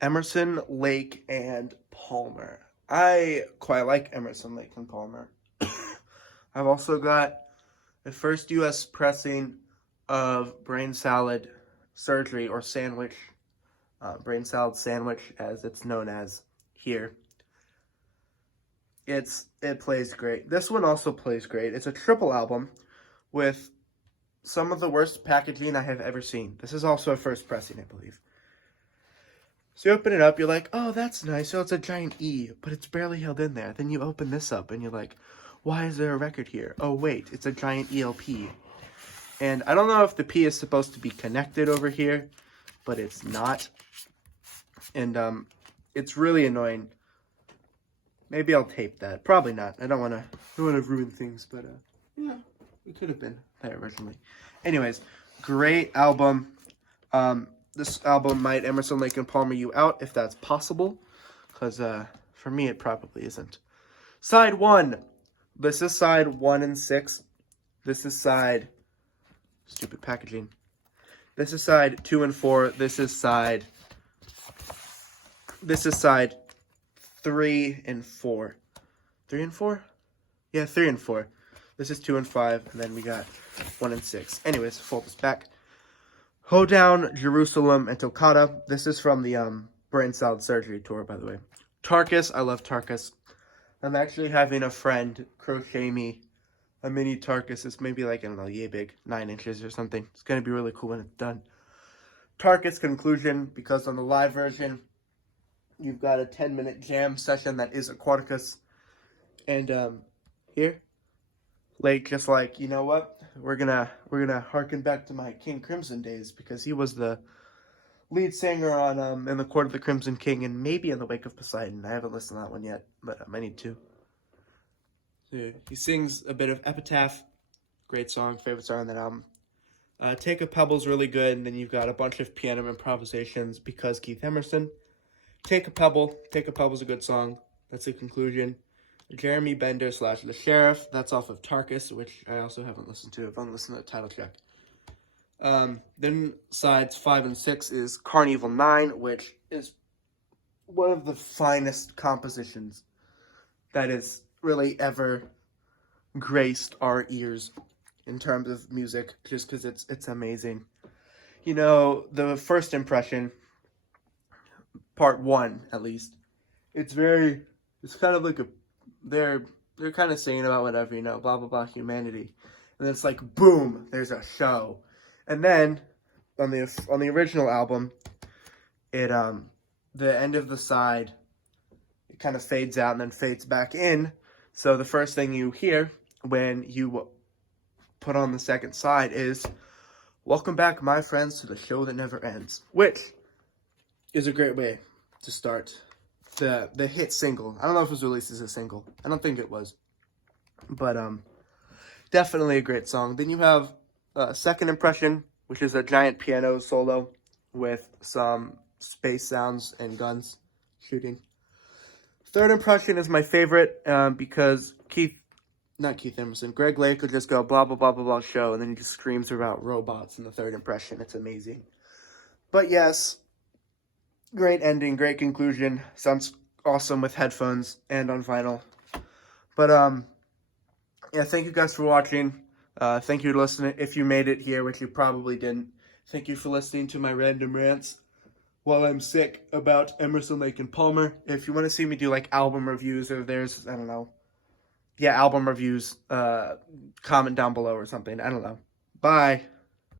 Emerson, Lake, and Palmer. I quite like Emerson, Lake, and Palmer. I've also got the first U.S. pressing of Brain Salad Surgery or Sandwich, Brain Salad Sandwich as it's known as here. It plays great. This one also plays great. It's a triple album with some of the worst packaging I have ever seen. This is also a first pressing, I believe. So you open it up, you're like, oh, that's nice. So it's a giant E, but it's barely held in there. Then you open this up and you're like, why is there a record here? Oh, wait, it's a giant ELP. And I don't know if the P is supposed to be connected over here, but it's not. And it's really annoying. Maybe I'll tape that. Probably not. I don't want to ruin things, but yeah, it could have been there originally. Anyways, great album. This album might Emerson, Lake, and Palmer you out if that's possible, because for me it probably isn't. Side 1. This is side 1 and 6. This is side... Stupid packaging. This is side 2 and 4. This is side 3 and 4. 3 and 4? Yeah, 3 and 4. This is 2 and 5, and then we got 1 and 6. Anyways, fold this back. Hoedown, Jerusalem, and Toccata. This is from the Brain Salad Surgery tour, by the way. Tarkus, I love Tarkus. I'm actually having a friend crochet me a mini Tarkus. It's maybe like, I don't know, yay big, 9 inches or something. It's going to be really cool when it's done. Tarkus Conclusion, because on the live version, you've got a 10-minute jam session that is Aquaticus. And here, Lake just like, you know what? We're gonna harken back to my King Crimson days, because he was the lead singer on In the Court of the Crimson King and maybe In the Wake of Poseidon. I haven't listened to that one yet, but I need to. So he sings a bit of Epitaph, great song, favorite song on that album. Take a Pebble's really good, and then you've got a bunch of piano improvisations because Keith Emerson. Take a Pebble's a good song. That's the conclusion. Jeremy Bender / The Sheriff. That's off of Tarkus, which I also haven't listened to. I've only listened to the title track. Then sides 5 and 6 is Carnival 9, which is one of the finest compositions that has really ever graced our ears in terms of music, just because it's amazing. You know, the first impression, part 1 at least, it's kind of like they're kind of saying about whatever, you know, blah blah blah, humanity, and then it's like boom, there's a show. And then on the original album, it the end of the side, it kind of fades out and then fades back in. So the first thing you hear when you put on the second side is "Welcome back, my friends, to the show that never ends," which is a great way to start the hit single. I don't know if it was released as a single. I don't think it was. But definitely a great song. Then you have Second Impression, which is a giant piano solo with some space sounds and guns shooting. Third Impression is my favorite because Keith Emerson, Greg Lake would just go blah, blah, blah, blah, blah, show, and then he just screams about robots in the Third Impression. It's amazing. But yes, great ending, great conclusion. Sounds awesome with headphones and on vinyl. But yeah, thank you guys for watching. Thank you for listening. If you made it here, which you probably didn't, thank you for listening to my random rants while I'm sick about Emerson, Lake, and Palmer. If you want to see me do like album reviews or there's, I don't know, yeah, album reviews, comment down below or something. I don't know. Bye.